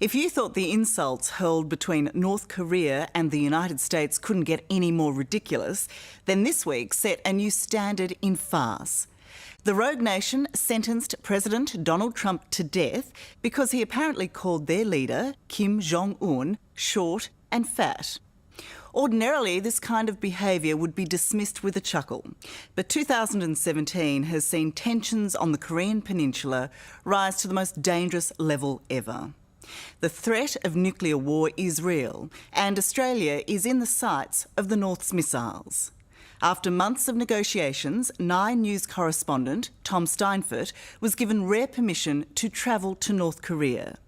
If you thought the insults hurled between North Korea and the United States couldn't get any more ridiculous, then this week set a new standard in farce. The rogue nation sentenced President Donald Trump to death because he apparently called their leader, Kim Jong-un, short and fat. Ordinarily, this kind of behaviour would be dismissed with a chuckle, but 2017 has seen tensions on the Korean peninsula rise to the most dangerous level ever. The threat of nuclear war is real, and Australia is in the sights of the North's missiles. After months of negotiations, Nine News correspondent Tom Steinfort was given rare permission to travel to North Korea.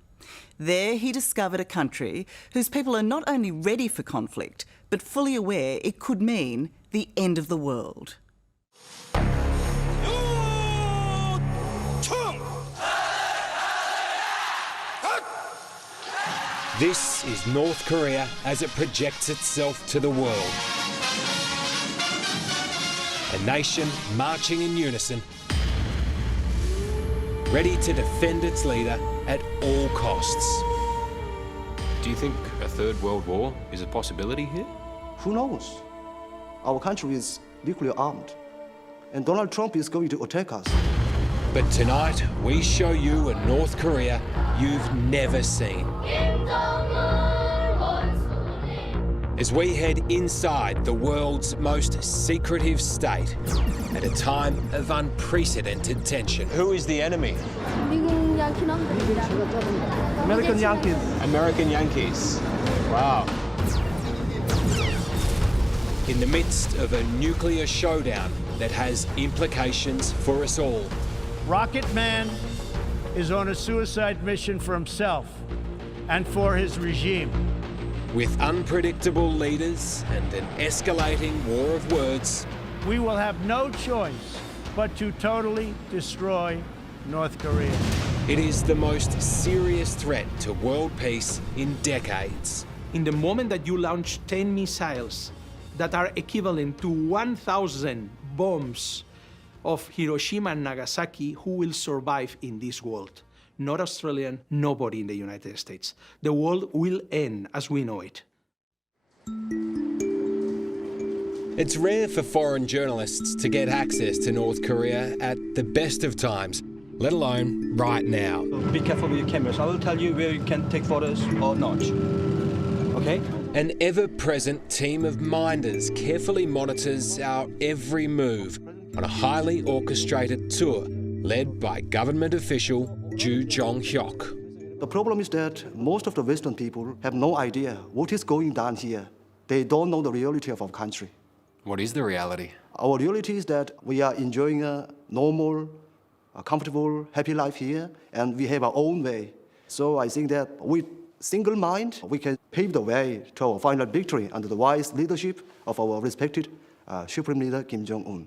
There he discovered a country whose people are not only ready for conflict, but fully aware it could mean the end of the world. This is North Korea as it projects itself to the world. A nation marching in unison, ready to defend its leader at all costs. Do you think a third world war is a possibility here? Who knows? Our country is nuclear armed, and Donald Trump is going to attack us. But tonight, we show you a North Korea you've never seen. As we head inside the world's most secretive state, at a time of unprecedented tension. Who is the enemy? American Yankees. American Yankees. Wow. In the midst of a nuclear showdown that has implications for us all. Rocket Man is on a suicide mission for himself and for his regime. With unpredictable leaders and an escalating war of words, We will have no choice but to totally destroy North Korea. it is the most serious threat to world peace in decades. In the moment that you launch 10 missiles that are equivalent to 1,000 bombs of Hiroshima and Nagasaki, who will survive in this world? Not Australian, nobody in the United States. The world will end as we know it. It's rare for foreign journalists to get access to North Korea at the best of times, let alone right now. Be careful with your cameras. I will tell you where you can take photos or not. Okay? An ever-present team of minders carefully monitors our every move on a highly orchestrated tour led by government official Ju Jong-hyuk. The problem is that most of the Western people have no idea what is going on here. They don't know the reality of our country. What is the reality? Our reality is that we are enjoying a normal, comfortable, happy life here, and we have our own way. So I think that with single mind, we can pave the way to our final victory under the wise leadership of our respected Supreme Leader Kim Jong-un.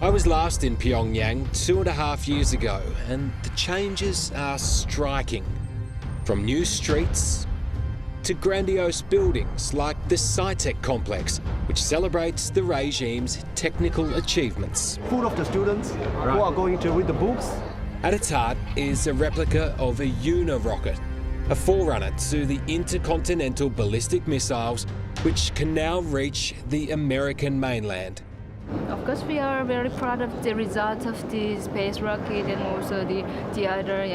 I was last in Pyongyang 2.5 years ago, and the changes are striking. From new streets to grandiose buildings like the SciTech complex, which celebrates the regime's technical achievements. Full of the students who are going to read the books. At its heart is a replica of a Rocket, a forerunner to the intercontinental ballistic missiles which can now reach the American mainland. Of course, we are very proud of the result of the space rocket and also the other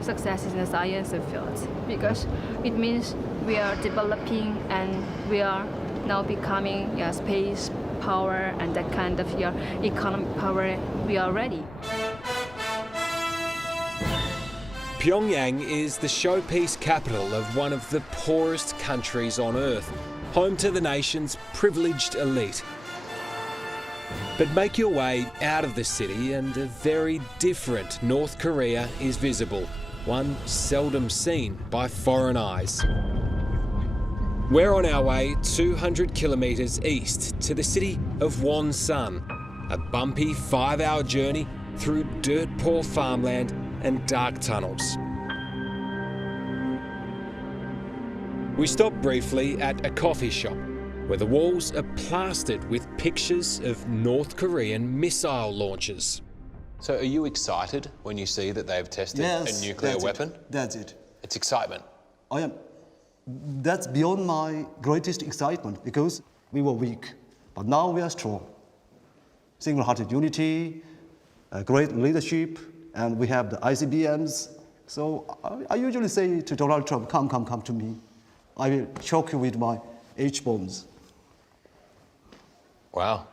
successes in the science field, because it means we are developing and we are now becoming space power and that kind of economic power. We are ready. Pyongyang is the showpiece capital of one of the poorest countries on Earth, home to the nation's privileged elite. But make your way out of the city and a very different North Korea is visible, one seldom seen by foreign eyes. We're on our way 200 kilometres east to the city of Wonsan, a bumpy 5-hour journey through dirt-poor farmland and dark tunnels. We stop briefly at a coffee shop where the walls are plastered with pictures of North Korean missile launches. So are you excited when you see that they've tested a nuclear weapon? That's it. It's excitement. I am. That's beyond my greatest excitement because we were weak, but now we are strong. Single-hearted unity, great leadership, and we have the ICBMs. So I usually say to Donald Trump, come to me. I will choke you with my H-bombs. Wow.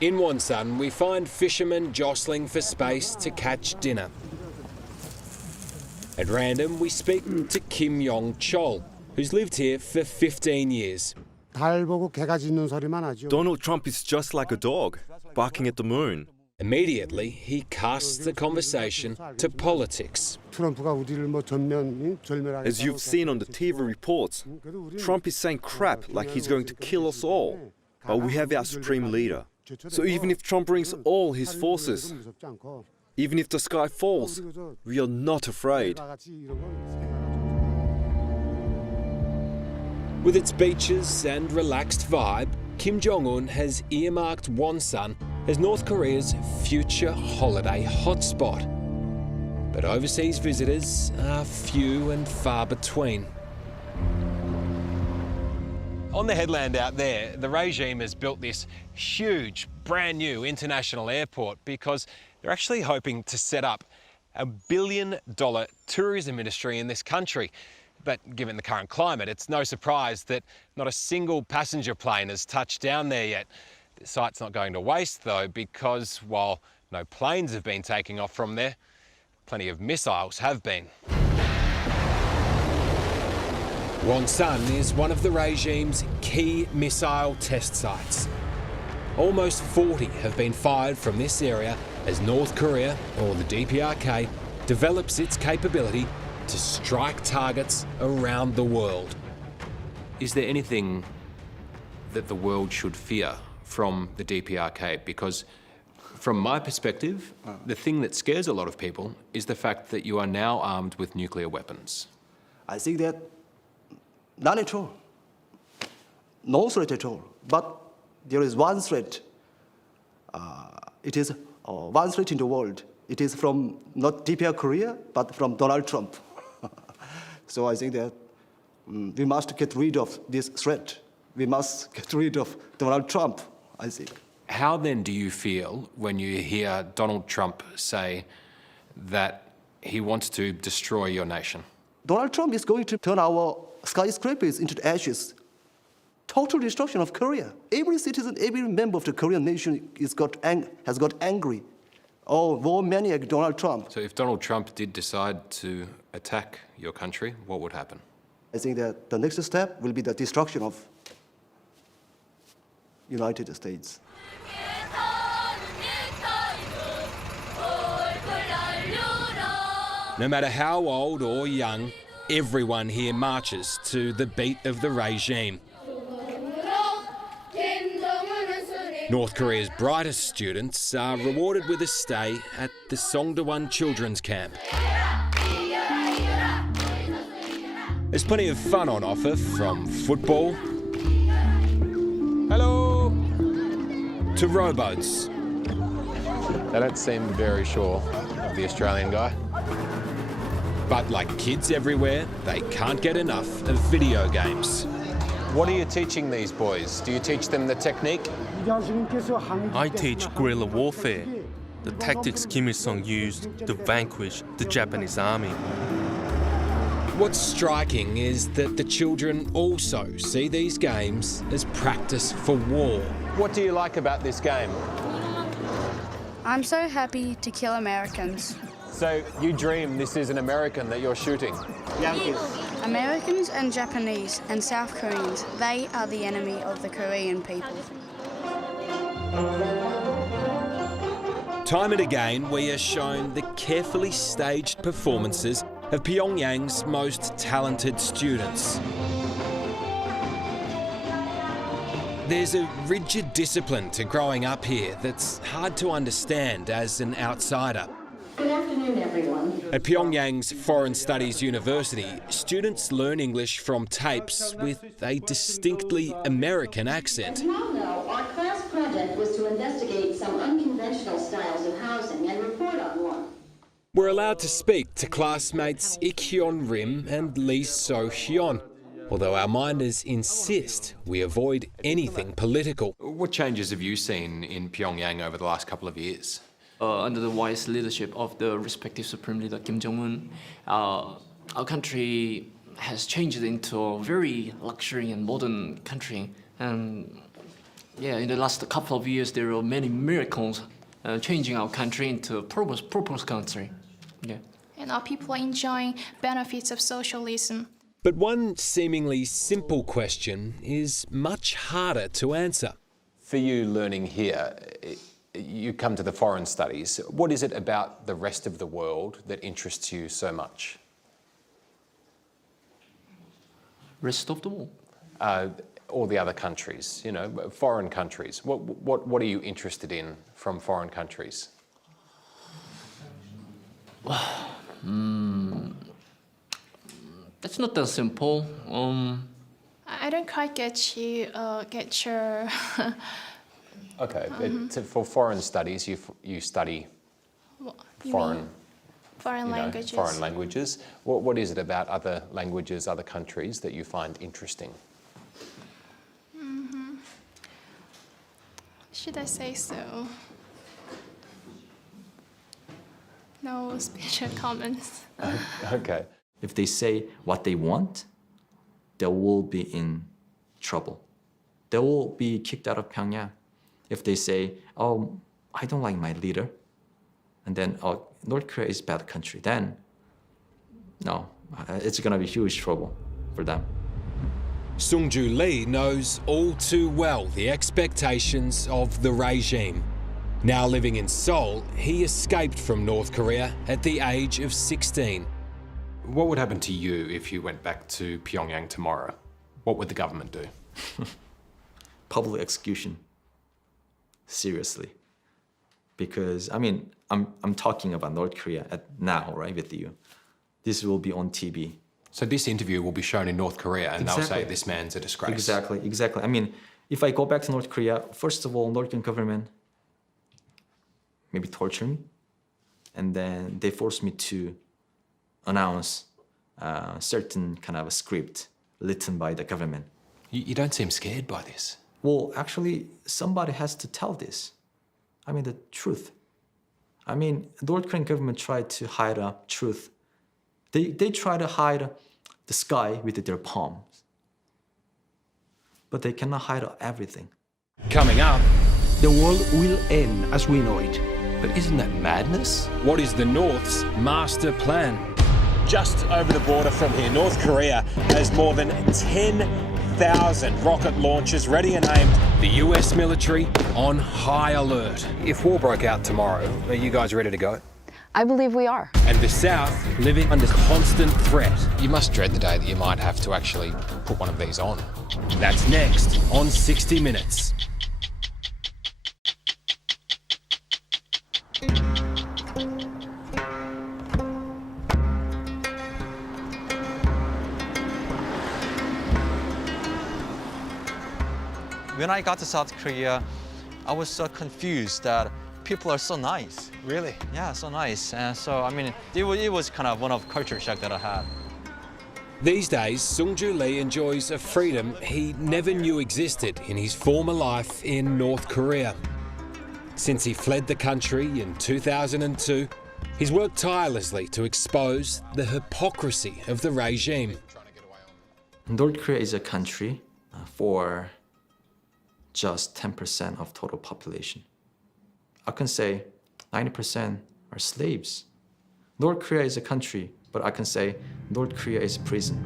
In Wonsan, we find fishermen jostling for space to catch dinner. At random, we speak to Kim Yong-chol, who's lived here for 15 years. Donald Trump is just like a dog, barking at the moon. Immediately, he casts the conversation to politics. As you've seen on the TV reports, Trump is saying crap like he's going to kill us all. But we have our supreme leader. So even if Trump brings all his forces, even if the sky falls, we are not afraid. With its beaches and relaxed vibe, Kim Jong-un has earmarked Wonsan as North Korea's future holiday hotspot. But overseas visitors are few and far between. On the headland out there, the regime has built this huge, brand new international airport because they're actually hoping to set up $1 billion tourism industry in this country. But given the current climate, it's no surprise that not a single passenger plane has touched down there yet. The site's not going to waste though, because while no planes have been taking off from there, plenty of missiles have been. Wonsan is one of the regime's key missile test sites. Almost 40 have been fired from this area as North Korea, or the DPRK, develops its capability to strike targets around the world. Is there anything that the world should fear from the DPRK? Because from my perspective, the thing that scares a lot of people is the fact that you are now armed with nuclear weapons. I think that none at all. No threat at all. But there is one threat. It is one threat in the world. It is from not DPR Korea, but from Donald Trump. So I think that we must get rid of this threat. We must get rid of Donald Trump, I think. How then do you feel when you hear Donald Trump say that he wants to destroy your nation? Donald Trump is going to turn our skyscrapers into ashes. Total destruction of Korea. Every citizen, every member of the Korean nation has got angry. Oh, war maniac Donald Trump. So if Donald Trump did decide to attack your country, what would happen? I think that the next step will be the destruction of United States. No matter how old or young, everyone here marches to the beat of the regime. North Korea's brightest students are rewarded with a stay at the Songdo-won Children's Camp. There's plenty of fun on offer, from football to rowboats. They don't seem very sure of the Australian guy. But like kids everywhere, they can't get enough of video games. What are you teaching these boys? Do you teach them the technique? I teach guerrilla warfare, the tactics Kim Il-sung used to vanquish the Japanese army. What's striking is that the children also see these games as practice for war. What do you like about this game? I'm so happy to kill Americans. So you dream this is an American that you're shooting? Americans and Japanese and South Koreans, they are the enemy of the Korean people. Time and again, we are shown the carefully staged performances of Pyongyang's most talented students. There's a rigid discipline to growing up here that's hard to understand as an outsider. Good afternoon, everyone. At Pyongyang's Foreign Studies University, students learn English from tapes with a distinctly American accent. As you all know, our class project was to investigate some unconventional styles of housing We're allowed to speak to classmates Ik-hyun Rim and Lee So-hyun, although our minders insist we avoid anything political. What changes have you seen in Pyongyang over the last couple of years? Under the wise leadership of the respective Supreme Leader Kim Jong-un, our country has changed into a very luxury and modern country. And yeah, in the last couple of years, there are many miracles changing our country into a prosperous country. Yeah. And our people are enjoying benefits of socialism. But one seemingly simple question is much harder to answer. For you learning here, you come to the foreign studies. What is it about the rest of the world that interests you so much? Rest of the world? All the other countries, you know, foreign countries. What are you interested in from foreign countries? That's not that simple. I don't quite get your... Okay, for foreign studies, you study foreign languages. Foreign languages. What is it about other languages, other countries that you find interesting? Should I say so? No special comments. Okay. If they say what they want, they will be in trouble. They will be kicked out of Pyongyang. If they say, oh, I don't like my leader, and then, oh, North Korea is a bad country, then, no, it's gonna be huge trouble for them. Sung-Ju Lee knows all too well the expectations of the regime. Now living in Seoul, he escaped from North Korea at the age of 16. What would happen to you if you went back to Pyongyang tomorrow? What would the government do? Public execution. Seriously. Because, I mean, I'm talking about North Korea now, right, with you. This will be on TV. So this interview will be shown in North Korea and they'll say this man's a disgrace. Exactly. I mean, if I go back to North Korea, first of all, North Korean government maybe torture me, and then they force me to announce a certain kind of a script written by the government. You don't seem scared by this. Well, actually, somebody has to tell this. I mean, the truth. I mean, the North Korean government tried to hide the truth. They try to hide the sky with their palms. But they cannot hide everything. Coming up, the world will end as we know it. But isn't that madness? What is the North's master plan? Just over the border from here, North Korea has more than 10,000 rocket launchers ready and aimed. The US military on high alert. If war broke out tomorrow, are you guys ready to go? I believe we are. And the South living under constant threat. You must dread the day that you might have to actually put one of these on. That's next on 60 Minutes. When I got to South Korea, I was so confused that people are so nice. Really? Yeah, so nice. And so, I mean, it was kind of one of culture shock that I had. These days, Sung-Ju Lee enjoys a freedom he never knew existed in his former life in North Korea. Since he fled the country in 2002, he's worked tirelessly to expose the hypocrisy of the regime. North Korea is a country for just 10% of total population. I can say 90% are slaves. North Korea is a country, but I can say North Korea is prison.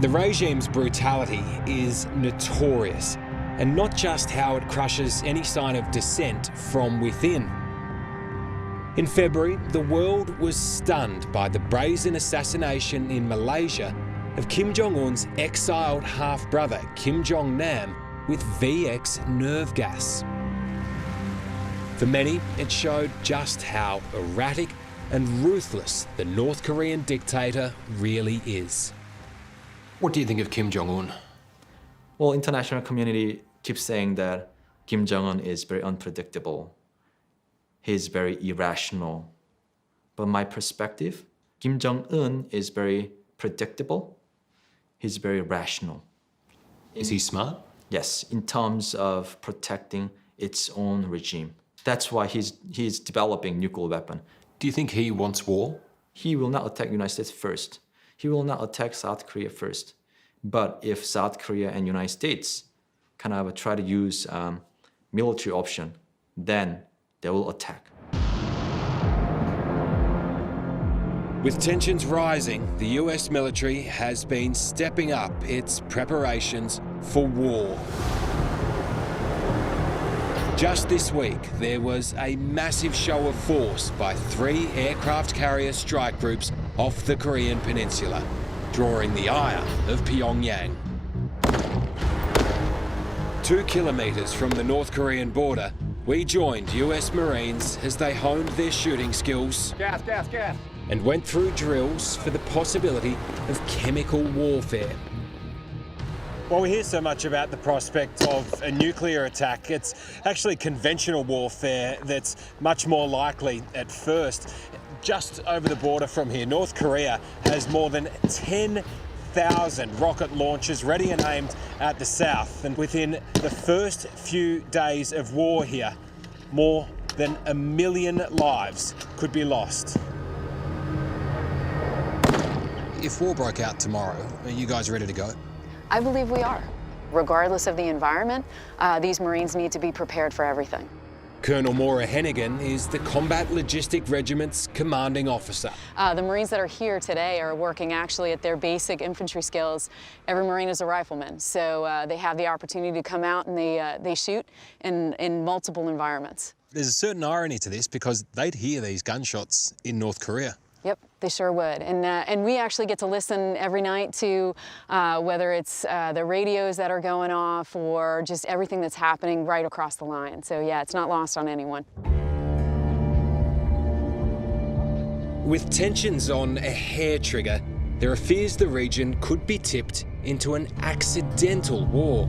The regime's brutality is notorious, and not just how it crushes any sign of dissent from within. In February, the world was stunned by the brazen assassination in Malaysia of Kim Jong-un's exiled half-brother Kim Jong-nam with VX nerve gas. For many, it showed just how erratic and ruthless the North Korean dictator really is. What do you think of Kim Jong-un? Well, international community keeps saying that Kim Jong-un is very unpredictable. He's very irrational. But my perspective, Kim Jong-un is very predictable. He's very rational. Is he smart? Yes, in terms of protecting its own regime. That's why he's developing nuclear weapon. Do you think he wants war? He will not attack the United States first. He will not attack South Korea first. But if South Korea and United States kind of try to use military option, then they will attack. With tensions rising, the US military has been stepping up its preparations for war. Just this week, there was a massive show of force by 3 aircraft carrier strike groups off the Korean peninsula, drawing the ire of Pyongyang. 2 kilometres from the North Korean border, we joined US Marines as they honed their shooting skills and went through drills for the possibility of chemical warfare. Well, we hear so much about the prospect of a nuclear attack. It's actually conventional warfare that's much more likely at first. Just over the border from here, North Korea has more than 10,000 rocket launchers ready and aimed at the south. And within the first few days of war here, more than 1 million lives could be lost. If war broke out tomorrow, are you guys ready to go? I believe we are. Regardless of the environment, these Marines need to be prepared for everything. Colonel Maura Hennigan is the Combat Logistic Regiment's commanding officer. The Marines that are here today are working actually at their basic infantry skills. Every Marine is a rifleman, so they have the opportunity to come out and they shoot in multiple environments. There's a certain irony to this because they'd hear these gunshots in North Korea. Yep, they sure would. And we actually get to listen every night to whether it's the radios that are going off or just everything that's happening right across the line. So yeah, it's not lost on anyone. With tensions on a hair trigger, there are fears the region could be tipped into an accidental war.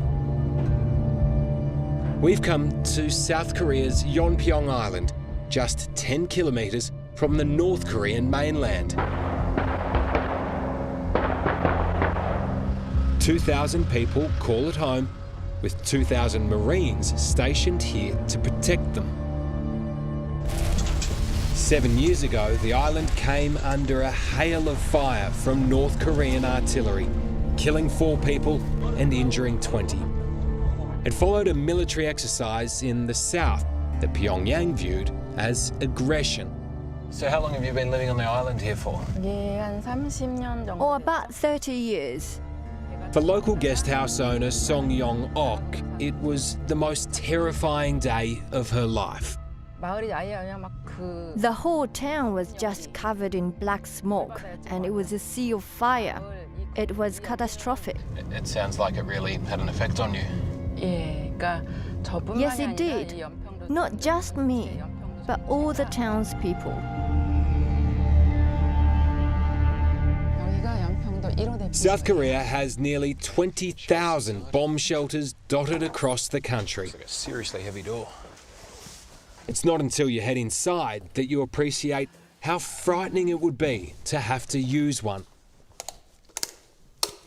We've come to South Korea's Yeonpyeong Island, just 10 kilometres from the North Korean mainland. 2,000 people call it home, with 2,000 Marines stationed here to protect them. 7 years ago, the island came under a hail of fire from North Korean artillery, killing 4 people and injuring 20. It followed a military exercise in the south that Pyongyang viewed as aggression. So how long have you been living on the island here for? Or about 30 years. For local guest house owner Song Yong-ok, it was the most terrifying day of her life. The whole town was just covered in black smoke, and it was a sea of fire. It was catastrophic. It sounds like it really had an effect on you. Yes, it did. Not just me, but all the townspeople. South Korea has nearly 20,000 bomb shelters dotted across the country. It's like a seriously heavy door. It's not until you head inside that you appreciate how frightening it would be to have to use one.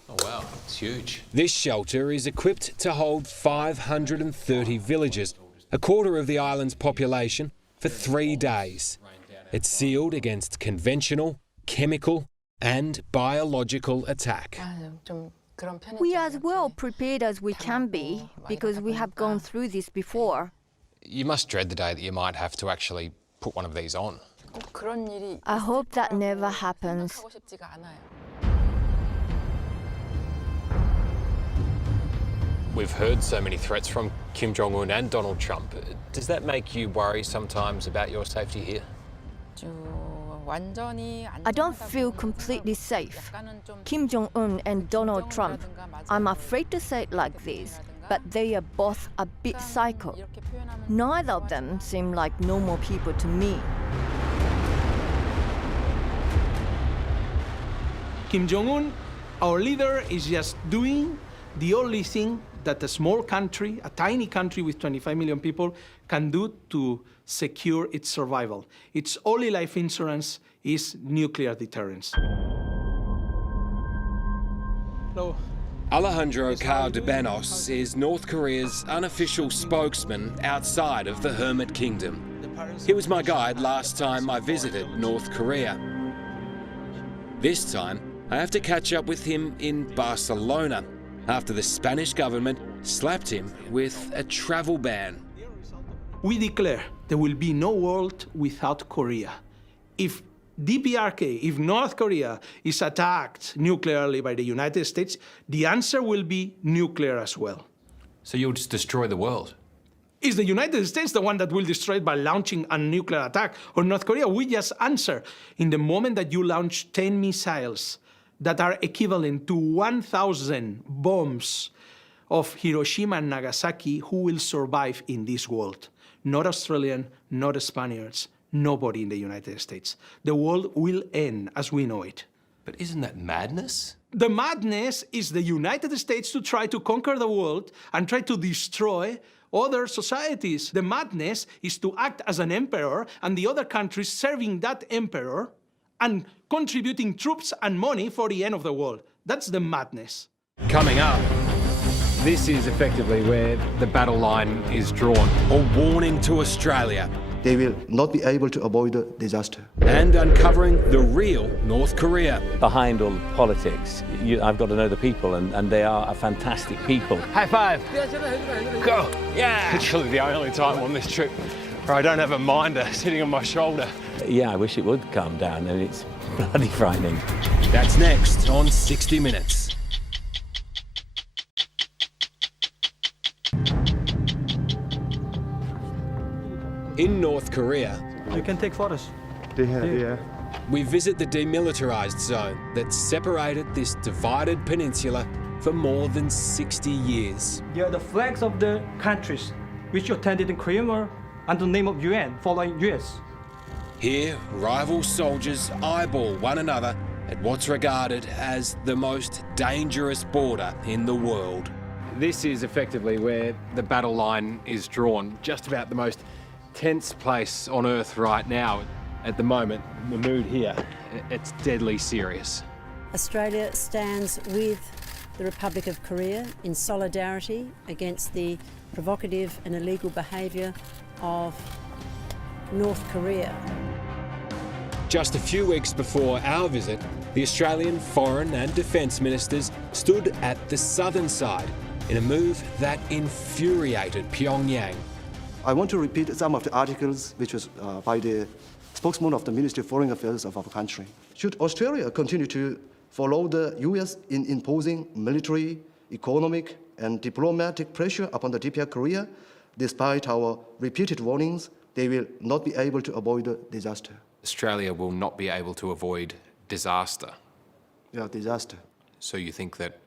Oh wow, it's huge. This shelter is equipped to hold 530 villagers, a quarter of the island's population, for 3 days. It's sealed against conventional, chemical, and biological attack. We are as well prepared as we can be, because we have gone through this before. You must dread the day that you might have to actually put one of these on. I hope that never happens. We've heard so many threats from Kim Jong-un and Donald Trump. Does that make you worry sometimes about your safety here? I don't feel completely safe. Kim Jong-un and Donald Trump, I'm afraid to say it like this, but they are both a bit psycho. Neither of them seem like normal people to me. Kim Jong-un, our leader, is just doing the only thing that a small country, a tiny country with 25 million people, can do to secure its survival. Its only life insurance is nuclear deterrence. Hello. Alejandro Cardebanos is North Korea's unofficial spokesman outside of the Hermit Kingdom. He was my guide last time I visited North Korea. This time, I have to catch up with him in Barcelona after the Spanish government slapped him with a travel ban. We declare there will be no world without Korea. If DPRK, if North Korea is attacked nuclearly by the United States, the answer will be nuclear as well. So you'll just destroy the world? Is the United States the one that will destroy it by launching a nuclear attack? Or North Korea? We just answer. In the moment that you launch 10 missiles that are equivalent to 1,000 bombs of Hiroshima and Nagasaki, who will survive in this world? Not Australian, not Spaniards, nobody in the United States. The world will end as we know it. But isn't that madness? The madness is the United States to try to conquer the world and try to destroy other societies. The madness is to act as an emperor and the other countries serving that emperor and contributing troops and money for the end of the world. That's the madness. Coming up, this is effectively where the battle line is drawn. A warning to Australia. They will not be able to avoid the disaster. And uncovering the real North Korea. Behind all the politics, I've got to know the people, and they are a fantastic people. High five. Go. Yeah. Literally the only time on this trip where I don't have a minder sitting on my shoulder. Yeah, I wish it would calm down, and it's bloody frightening. That's next on 60 Minutes. In North Korea, You can take photos. They have, yeah. we visit the demilitarized zone that separated this divided peninsula for more than 60 years. They are the flags of the countries which attended in Korean War under the name of UN, following US. Here, rival soldiers eyeball one another at what's regarded as the most dangerous border in the world. This is effectively where the battle line is drawn, just about the most tense place on Earth right now. At the moment, the mood here, it's deadly serious. Australia stands with the Republic of Korea in solidarity against the provocative and illegal behaviour of North Korea. Just a few weeks before our visit, the Australian Foreign and Defence Ministers stood at the southern side in a move that infuriated Pyongyang. I want to repeat some of the articles which was by the spokesman of the Ministry of Foreign Affairs of our country. Should Australia continue to follow the US in imposing military, economic, and diplomatic pressure upon the DPR Korea, despite our repeated warnings, they will not be able to avoid the disaster. Australia will not be able to avoid disaster. Yeah, disaster. So you think that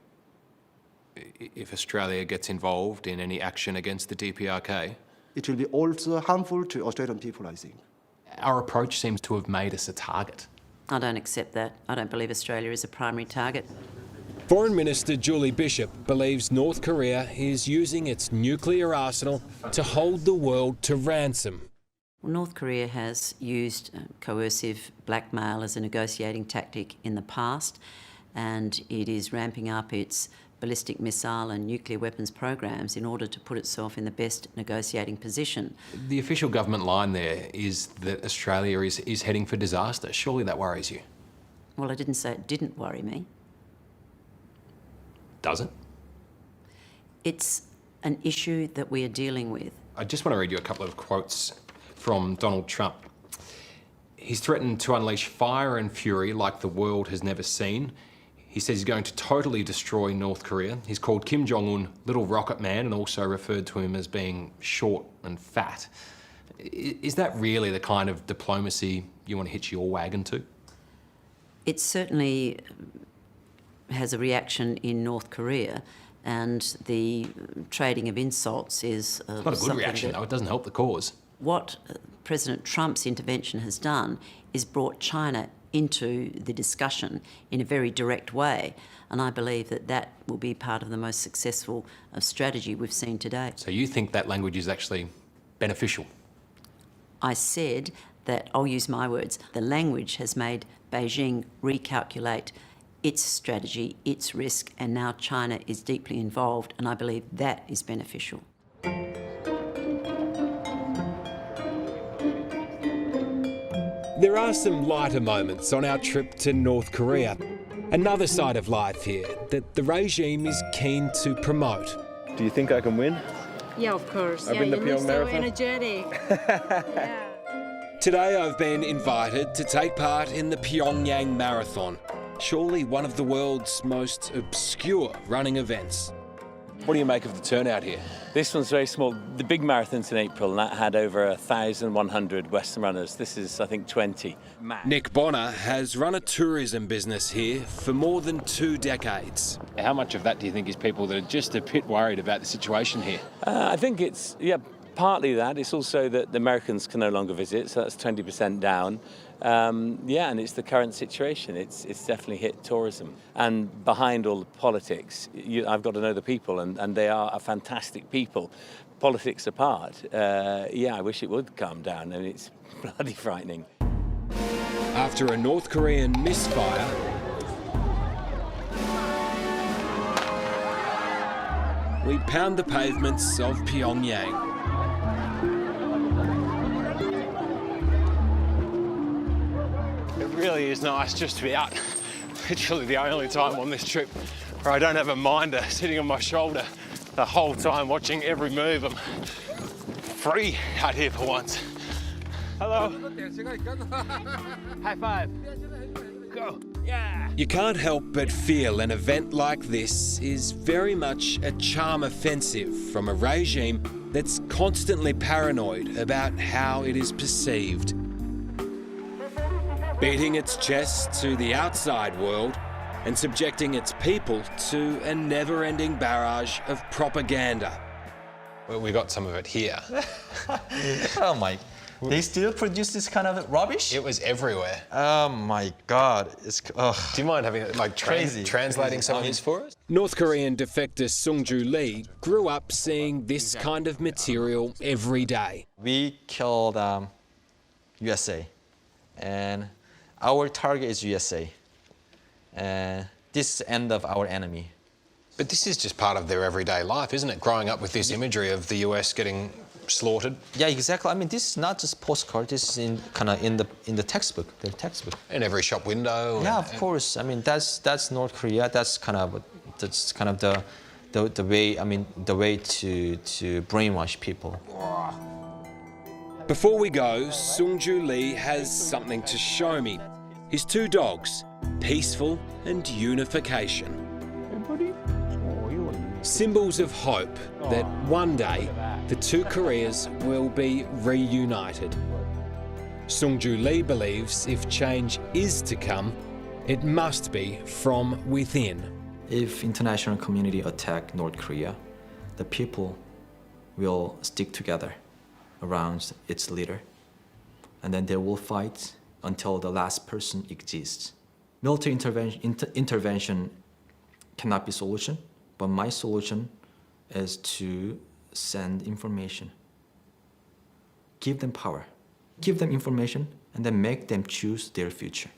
if Australia gets involved in any action against the DPRK, it will be also harmful to Australian people, I think. Our approach seems to have made us a target. I don't accept that. I don't believe Australia is a primary target. Foreign Minister Julie Bishop believes North Korea is using its nuclear arsenal to hold the world to ransom. Well, North Korea has used coercive blackmail as a negotiating tactic in the past, and it is ramping up its ballistic missile and nuclear weapons programs in order to put itself in the best negotiating position. The official government line there is that Australia is heading for disaster. Surely that worries you? Well, I didn't say it didn't worry me. Does it? It's an issue that we are dealing with. I just want to read you a couple of quotes from Donald Trump. He's threatened to unleash fire and fury like the world has never seen. He says he's going to totally destroy North Korea. He's called Kim Jong-un Little Rocket Man and also referred to him as being short and fat. Is that really the kind of diplomacy you want to hitch your wagon to? It certainly has a reaction in North Korea, and the trading of insults is it's not a good reaction, though. It doesn't help the cause. What President Trump's intervention has done is brought China into the discussion in a very direct way. And I believe that that will be part of the most successful strategy we've seen to date. So you think that language is actually beneficial? I said that, I'll use my words, the language has made Beijing recalculate its strategy, its risk, and now China is deeply involved, and I believe that is beneficial. There are some lighter moments on our trip to North Korea. Another side of life here that the regime is keen to promote. Do you think I can win? Yeah, of course. I've been the Pyongyang so Marathon. energetic. Yeah. Today I've been invited to take part in the Pyongyang Marathon, surely one of the world's most obscure running events. What do you make of the turnout here? This one's very small. The big marathon's in April, and that had over 1,100 Western runners. This is, I think, 20. Nick Bonner has run a tourism business here for more than 2 decades. How much of that do you think is people that are just a bit worried about the situation here? I think it's, partly that. It's also that the Americans can no longer visit, so that's 20% down. And it's the current situation. It's definitely hit tourism. And behind all the politics, I've got to know the people, and they are a fantastic people. Politics apart, I wish it would calm down, and it's bloody frightening. After a North Korean misfire, we pound the pavements of Pyongyang. It really is nice just to be out. Literally the only time on this trip where I don't have a minder sitting on my shoulder the whole time watching every move. I'm free out here for once. Hello. High five. Go. Yeah. You can't help but feel an event like this is very much a charm offensive from a regime that's constantly paranoid about how it is perceived. Beating its chest to the outside world and subjecting its people to a never-ending barrage of propaganda. Well, we got some of it here. Oh my, they still produce this kind of rubbish? It was everywhere. Oh my God, it's, Do you mind having Crazy. translating some of this for us? North Korean defector Sung-ju Lee grew up seeing this kind of material every day. We killed USA, and our target is USA. And this is the end of our enemy. But this is just part of their everyday life, isn't it? Growing up with this imagery of the US getting slaughtered. Yeah, exactly. I mean, this is not just postcard. This is in the textbook. The textbook. In every shop window. Yeah, of course. I mean, that's North Korea. That's kind of the way. I mean, the way to brainwash people. Before we go, Sung-ju Lee has something to show me. His 2 dogs, Peaceful and Unification. Symbols of hope that one day the 2 Koreas will be reunited. Sung-ju Lee believes if change is to come, it must be from within. If international community attack North Korea, the people will stick together around its leader, and then they will fight until the last person exists. Military intervention cannot be solution, but my solution is to send information. Give them power, give them information, and then make them choose their future.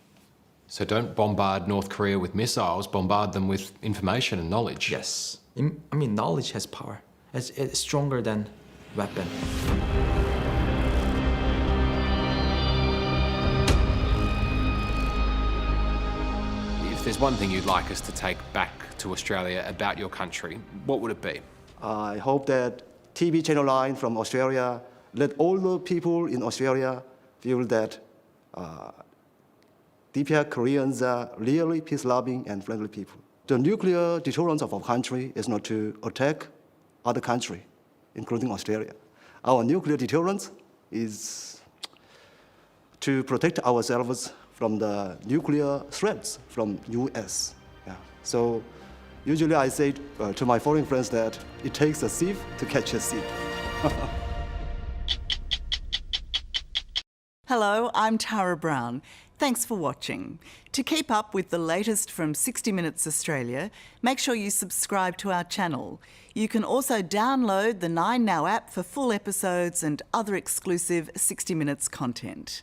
So don't bombard North Korea with missiles, bombard them with information and knowledge. Yes. I mean, knowledge has power. It's stronger than weapon. If there's one thing you'd like us to take back to Australia about your country, what would it be? I hope that TV Channel 9 from Australia let all the people in Australia feel that DPR Koreans are really peace-loving and friendly people. The nuclear deterrence of our country is not to attack other countries, including Australia. Our nuclear deterrence is to protect ourselves from the nuclear threats from US. Yeah. So usually I say to my foreign friends that it takes a thief to catch a thief. Hello, I'm Tara Brown. Thanks for watching. To keep up with the latest from 60 Minutes Australia, make sure you subscribe to our channel. You can also download the 9Now app for full episodes and other exclusive 60 Minutes content.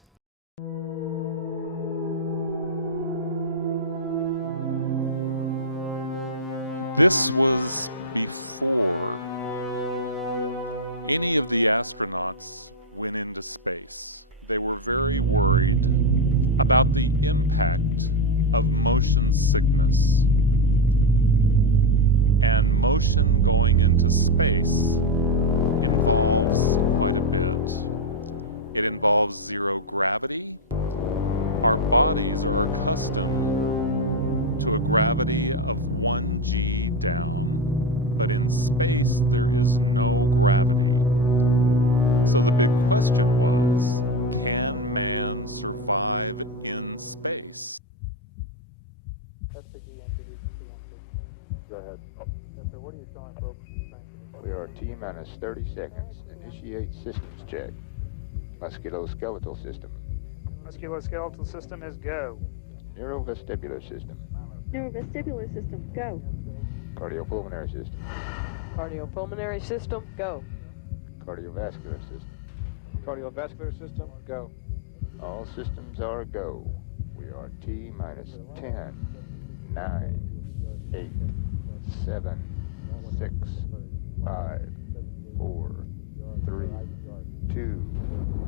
Go ahead. What are you showing, folks? We are T-minus 30 seconds. Initiate systems check. Musculoskeletal system. Musculoskeletal system is go. Neurovestibular system. Neurovestibular system, go. Cardiopulmonary system. Cardiopulmonary system, go. Cardiovascular system. Cardiovascular system, go. All systems are go. We are T-minus 10, 9, 8, 7, 6, 5, 4, 3, 2,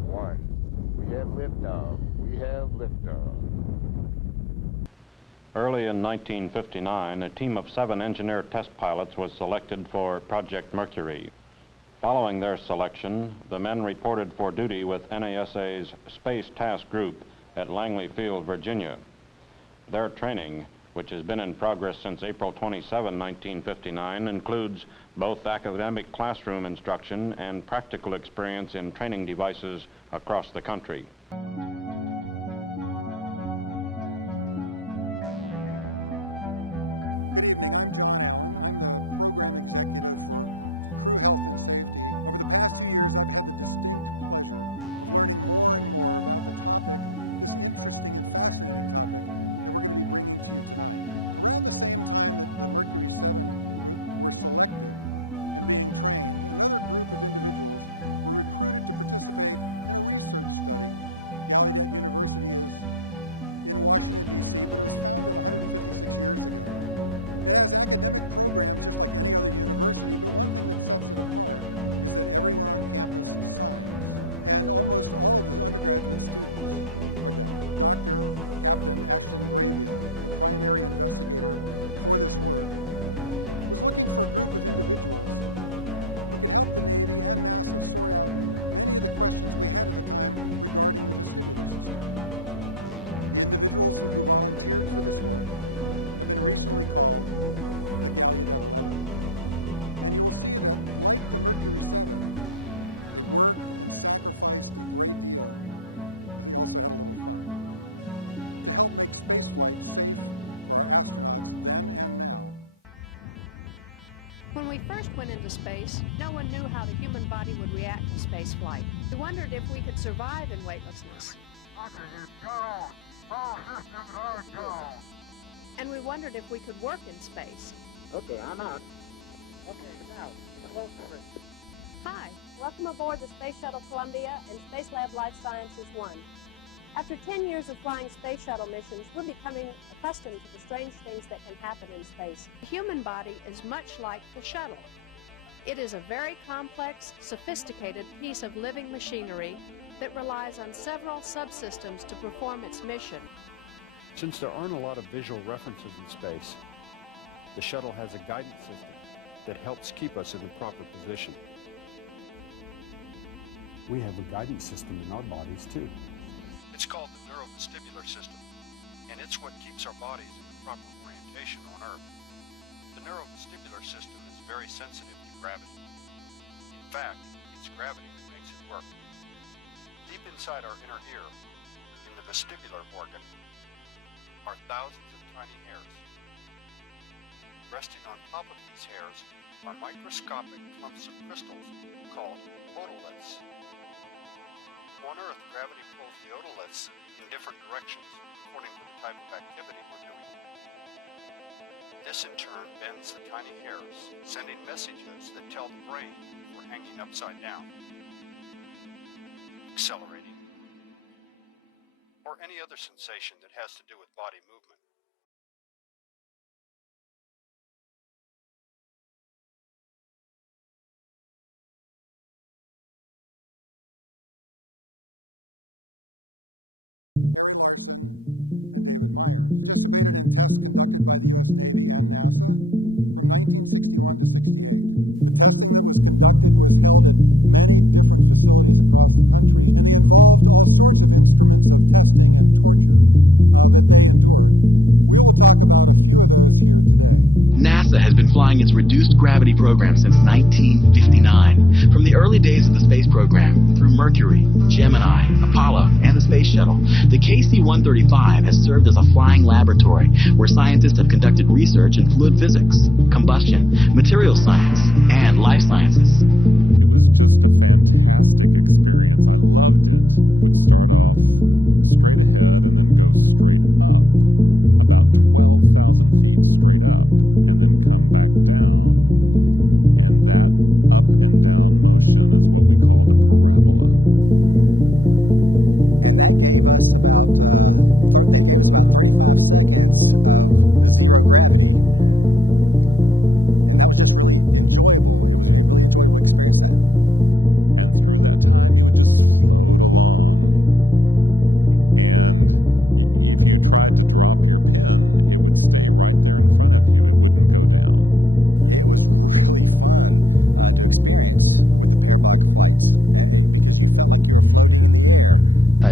1. We have liftoff. We have liftoff. Early in 1959, a team of 7 engineer test pilots was selected for Project Mercury. Following their selection, the men reported for duty with NASA's Space Task Group at Langley Field, Virginia. Their training, which has been in progress since April 27, 1959, includes both academic classroom instruction and practical experience in training devices across the country. When we first went into space, no one knew how the human body would react to space flight. We wondered if we could survive in weightlessness. And we wondered if we could work in space. Okay, I'm out. Okay, now, close the ring. Hi, welcome aboard the Space Shuttle Columbia and Space Lab Life Sciences 1. After 10 years of flying space shuttle missions, we're becoming accustomed to the strange things that can happen in space. The human body is much like the shuttle. It is a very complex, sophisticated piece of living machinery that relies on several subsystems to perform its mission. Since there aren't a lot of visual references in space, the shuttle has a guidance system that helps keep us in the proper position. We have a guidance system in our bodies too. It's called the neurovestibular system, and it's what keeps our bodies in the proper orientation on Earth. The neurovestibular system is very sensitive to gravity. In fact, it's gravity that makes it work. Deep inside our inner ear, in the vestibular organ, are thousands of tiny hairs. Resting on top of these hairs are microscopic clumps of crystals called otoliths. on Earth, gravity pulls the otoliths in different directions according to the type of activity we're doing. This in turn bends the tiny hairs, sending messages that tell the brain we're hanging upside down, accelerating, or any other sensation that has to do with body movement. NASA has been flying its reduced gravity program since 1959. From the early days of the space program, through Mercury, Gemini, Apollo, and the Space Shuttle, the KC-135 has served as a flying laboratory where scientists have conducted research in fluid physics, combustion, material science, and life sciences.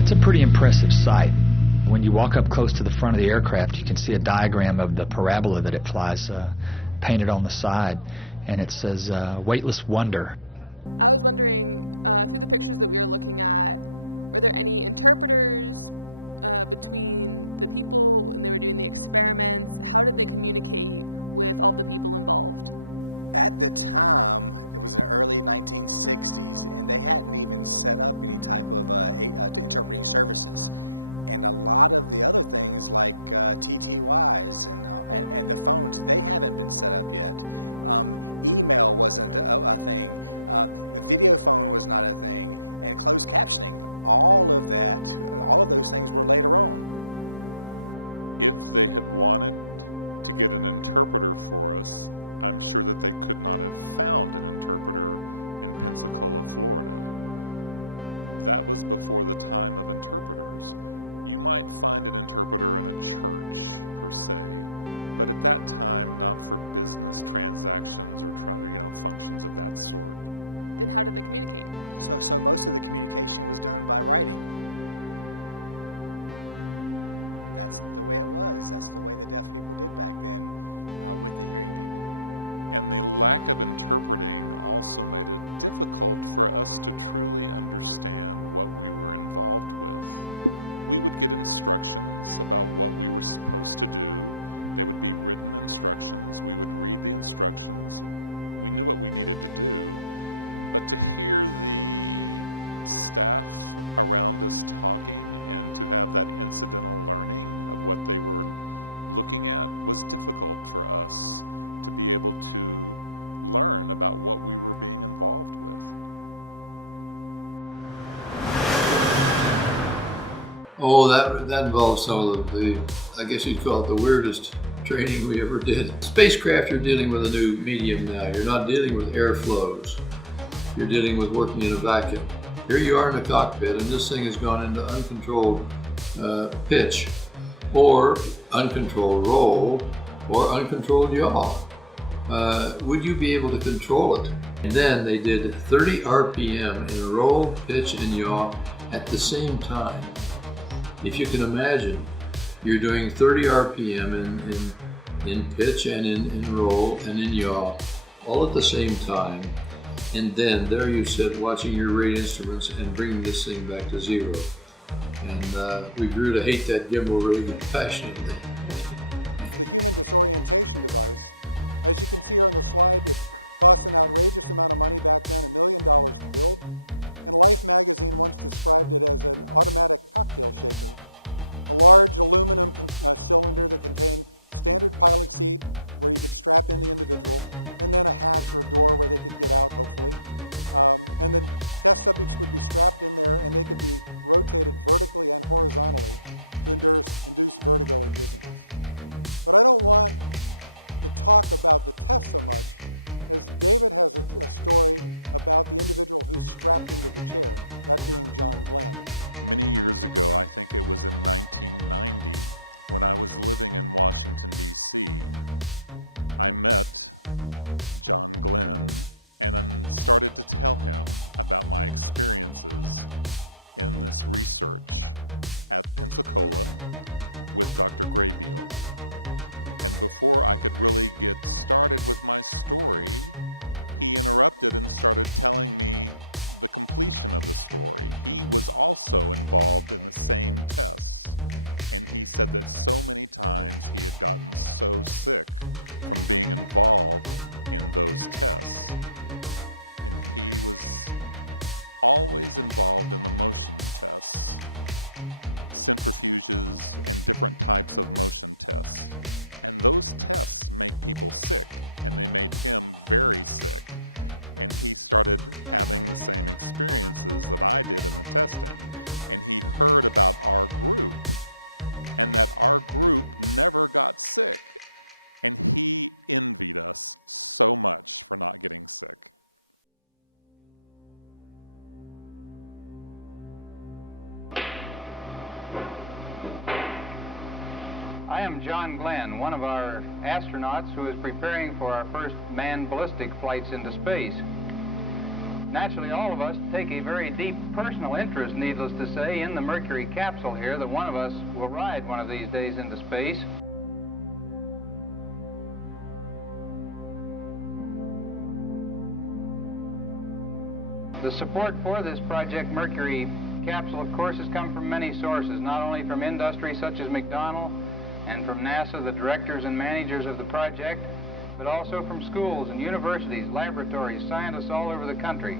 It's a pretty impressive sight. When you walk up close to the front of the aircraft, you can see a diagram of the parabola that it flies painted on the side, and it says weightless wonder. Oh, that involves some of the, I guess you'd call it the weirdest training we ever did. Spacecraft, you're dealing with a new medium now. You're not dealing with airflows. You're dealing with working in a vacuum. Here you are in the cockpit, and this thing has gone into uncontrolled pitch, or uncontrolled roll, or uncontrolled yaw. Would you be able to control it? And then they did 30 RPM in roll, pitch, and yaw at the same time. If you can imagine, you're doing 30 RPM in pitch and in roll and in yaw, all at the same time. And then there you sit watching your rate instruments and bringing this thing back to zero. And we grew to hate that gimbal rig passionately. I am John Glenn, one of our astronauts who is preparing for our first manned ballistic flights into space. Naturally, all of us take a very deep personal interest, needless to say, in the Mercury capsule here, that one of us will ride one of these days into space. The support for this Project Mercury capsule, of course, has come from many sources, not only from industry such as McDonnell and from NASA, the directors and managers of the project, but also from schools and universities, laboratories, scientists all over the country.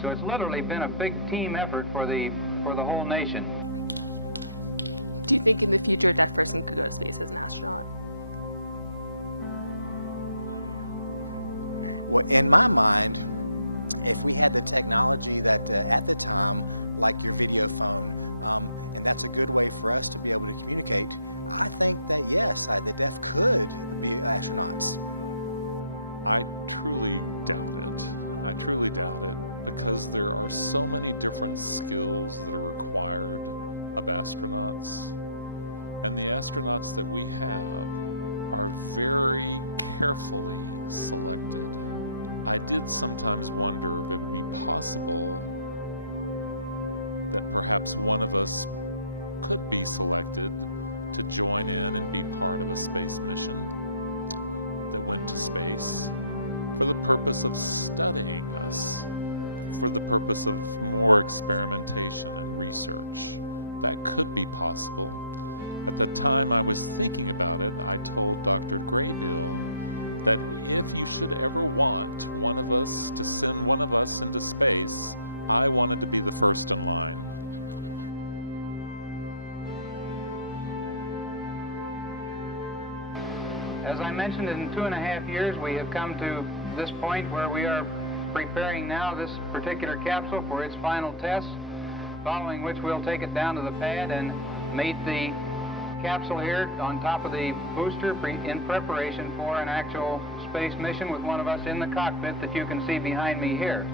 So it's literally been a big team effort for the whole nation. As I mentioned, in 2.5 years, we have come to this point where we are preparing now this particular capsule for its final tests, following which we'll take it down to the pad and mate the capsule here on top of the booster in preparation for an actual space mission with one of us in the cockpit that you can see behind me here.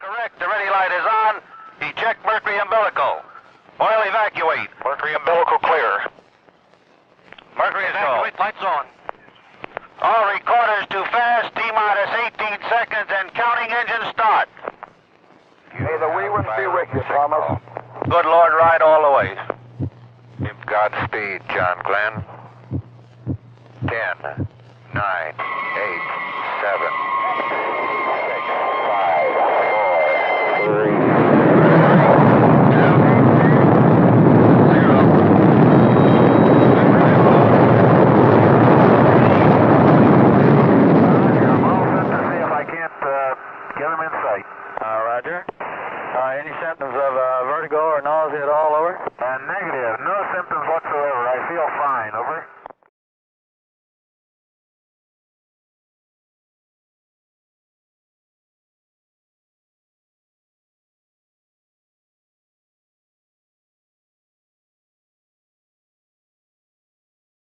Correct. The ready light is on. Eject Mercury umbilical. Oil evacuate. Mercury umbilical clear. Mercury evacuate. Lights on. All recorders too fast. T-minus 18 seconds and counting engine start. May the wee ones be with you, Thomas. Good Lord, ride all the way. Godspeed, John Glenn. 10, 9,